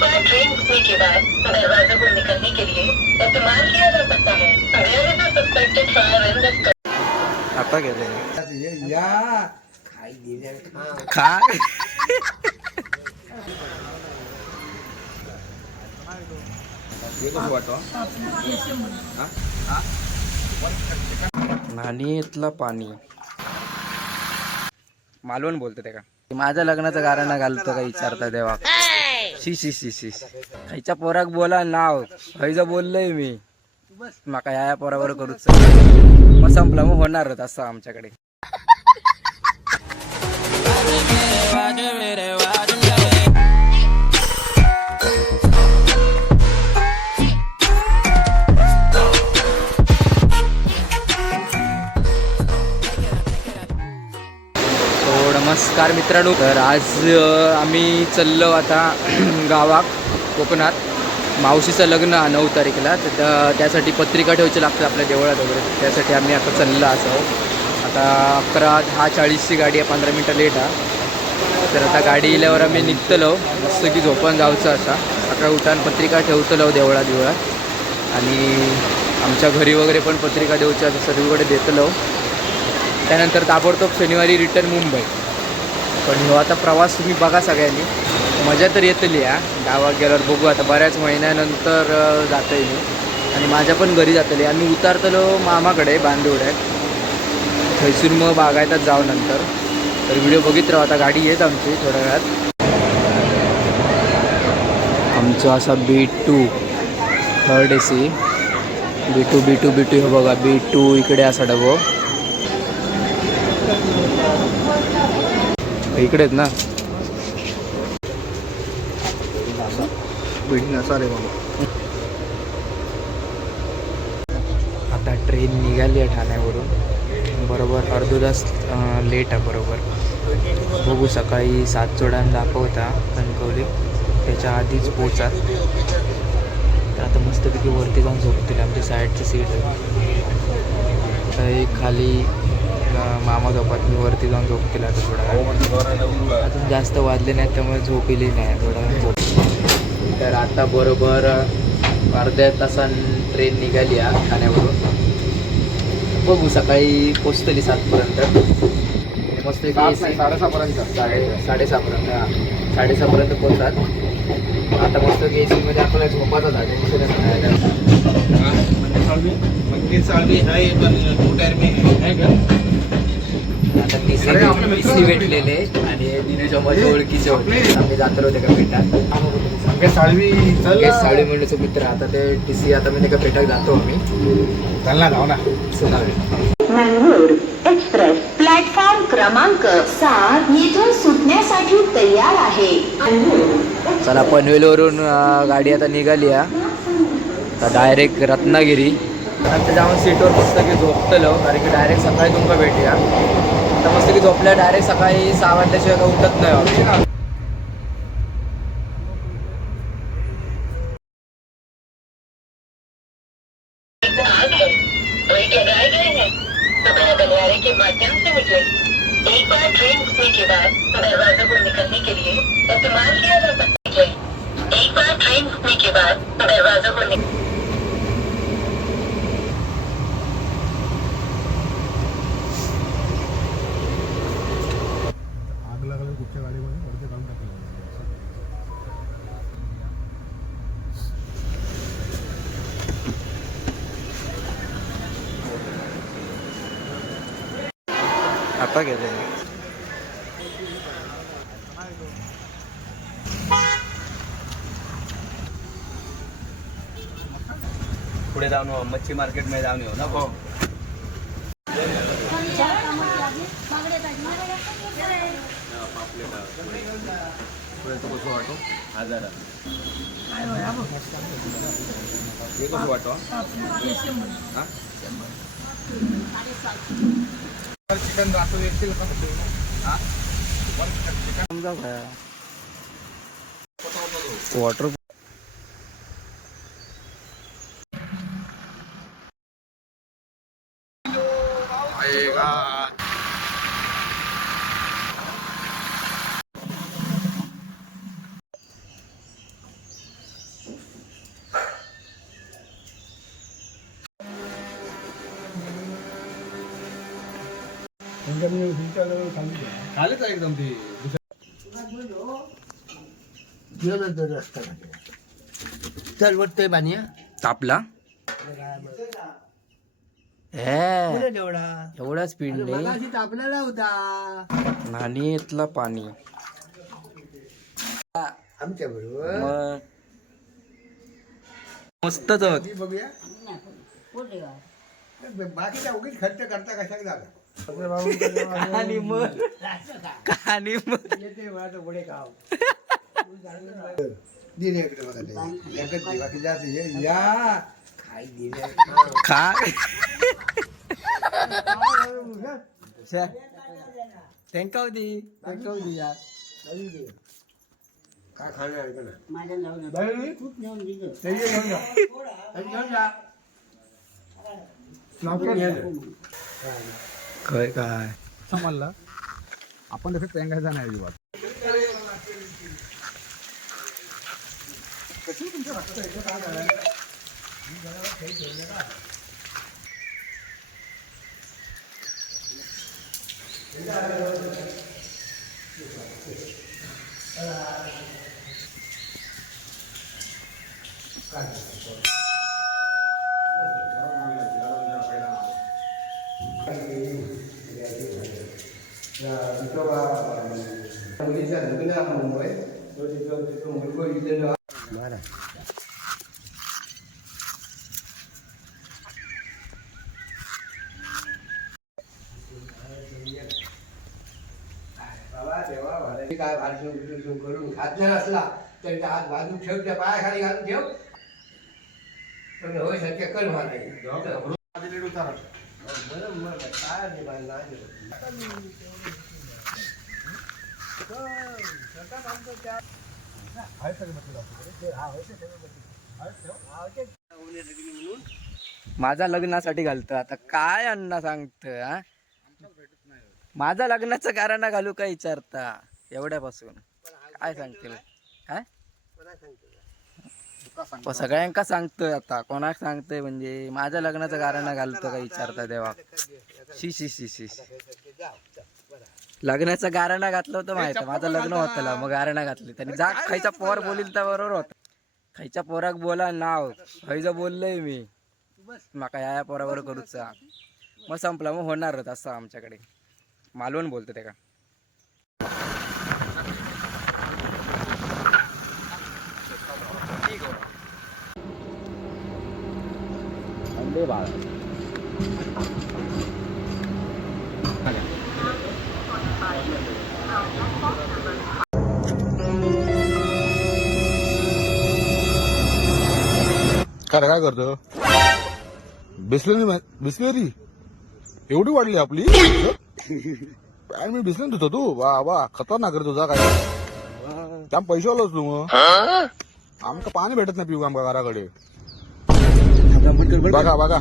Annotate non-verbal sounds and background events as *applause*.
बार train रुकने के बाद दरवाजों को निकलने के लिए इस्तेमाल किया जा सकता है। आता गेले या काय नाणीतलं पाणी. मालवण बोलतो ते का? माझ्या लग्नाचं कारण घालतो का विचारता तेव्हा. शी शी शी शी खायच्या पोराक बोला नाव. हयचं बोललोय मी. माका या या पोरावर करूच मग संपला मग होणारच असं आमच्याकडे. नमस्कार मित्रांनो. तर आज आम्ही चाललो आता *clears throat* गावात कोकणात. मावशीचं लग्न नऊ तारीखला. तर त्यासाठी पत्रिका ठेवायची लागते आपल्या देवळात वगैरे. त्यासाठी आम्ही आता चाललो असं. आता अकरा दहा चाळीसची गाडी आहे पंधरा मिनटं लेट आहे. तर आता गाडी इल्यावर आम्ही निघतलो. मस्त की झोपून जायचं असा सकाळी उठान पत्रिका ठेवतलो देवळा देवळात. आणि आमच्या घरी वगैरे पण पत्रिका देऊच्या सर्वीकडे देतलो. त्यानंतर ताबडतोब शनिवारी रिटर्न मुंबई. पण ह्यो आता प्रवास तुम्ही बघा सगळ्यांनी. मजा तर येतली हा. गावात गेल्यावर बघू आता बऱ्याच महिन्यानंतर अं, जातोय मी. आणि माझ्या पण घरी जातली आम्ही उतारतलो मामाकडे बांदिवड्यात थंयसून मग बागायतात जाऊ नंतर. तर व्हिडिओ बघित राहा आता गाडी येत आमची थोड्या वेळात. आमचं असा B two third A C. B two B two B two हे बघा बी टू इकडे असा डबो. इकडे आहेत ना. आता ट्रेन निघाली आहे ठाण्यावरून. बरोबर अर्धा तास लेट आहे बरोबर. बघू सकाळी सात चोडान दाखवता कणकवली. त्याच्या आधीच पोचात तर आता मस्तपैकी वरती जाऊन झोपतील आमच्या साईडची सीट एक खाली मामा झोपात मी वरती जाऊन झोपतील आता थोडा वेळ. अजून जास्त वाजले नाहीत त्यामुळे झोपेली नाही थोडा झोप. तर आता बरोबर अर्ध्या तासान ट्रेन निघाली आहे ठाण्यावरून. बघू सकाळी पोचतली सातपर्यंत. मस्त साडेसहापर्यंत. साडे साडेसहापर्यंत हां. साडेसहापर्यंत पोहोचाल आता मस्त ए सीमध्ये आपल्याला झोपाचा झाला. टेन्शनच नाही आता टी सी टी सी भेटलेले आणि माझ्या ओळखीचे होते. आम्ही जातो होते का पेटात साळवी महिन्याचे मित्र. आता ते टी सी आता मी त्या पेटात जातो आम्ही. चल ना जाऊ ना. सुनावे. मंगळूर एक्सप्रेस प्लॅटफॉर्म क्रमांक सात येथून सुटण्यासाठी तयार आहे. चला पनवेलवरून गाडी आता निघाली आता डायरेक्ट रत्नागिरी. आमच्या जाऊन सीटवर मस्त की झोपतलो. कारण की डायरेक्ट सकाळी तुमका भेटूया. आता की डायरेक्ट सकाळी सहा उठत नाही के निकले बाद को निकलने के लिए इस्तेमाल किया जा सकता है एक बार ट्रेन रुकने के बाद को निक- आता गेले. पुढे जाऊन येऊ, मच्छी मार्केटमध्ये जाऊन येऊ ना हो पुढे तू कसं वाटो? हजार हे कसं वाटो? हा? चिकन राहतो येतील का हा? समजा काय वॉटर खालीच आहे एकदम ती चल वाटतंय पाणी तापला हे तेवढा एवढा स्पीड नाही तापलेला होता इथला पाणी आमच्या बरोबर मग मस्तच होत. बघूया बाकीच्या उगीच खर्च करता कशाक झाला आणि मग आणि मग येते माझं पुढे गाव दिले इकडे बघा ते. एकच दे, बाकी जास्त ये. या काय दिले खा त्यांका होती त्यांका होती या काय खाणार आहे का ना? बाई, ते ये घेऊन जा. काय काय? समजला आपण तसं पेंगायचा नाही अजिबात. मुलीच्या तो तिथं तिथं मुलगा इथं बाबा देवा महाराज काय भाषण बिषण करून खात जर असला तर त्या हात बाजू ठेव त्या पायाखाली घालून ठेव पण होय शक्य कर महाराज बरं मग काय नाही बांधला माझा लग्नासाठी घालतो. आता काय अण्णा सांगत माझा लग्नाचं कारण घालू काय विचारता? एवढ्यापासून. काय सांगतील? काय सगळ्यांका सांगतोय आता. कोणाक सांगतोय म्हणजे माझ्या लग्नाचं कारण घालतो काय विचारता देवा? शी शी शी शी शी. लग्नाचं गारणा घातलं होतं माहीत. माझं लग्न होतं मग गारणा घातली. त्यांनी जा खायचा पोर बोलील तर बरोबर होत. खायच्या पोराक बोला नाव. खयचं बोललंय मी. माका या पोरावर करूचा मग संपला मग होणारच असं आमच्याकडे. मालवण बोलतो ते का? बाळ. काय काय करतो? बिस्लरी बिस्लरी? एवढी वाढली आपली? काय मी बिस्लरी होतो तू? वा वा खतरनाक रे तुझा काय? त्या पैसे आलोच तू मग आमका पाणी भेटत नाही पिऊ आमका घराकडे. बघा बघा.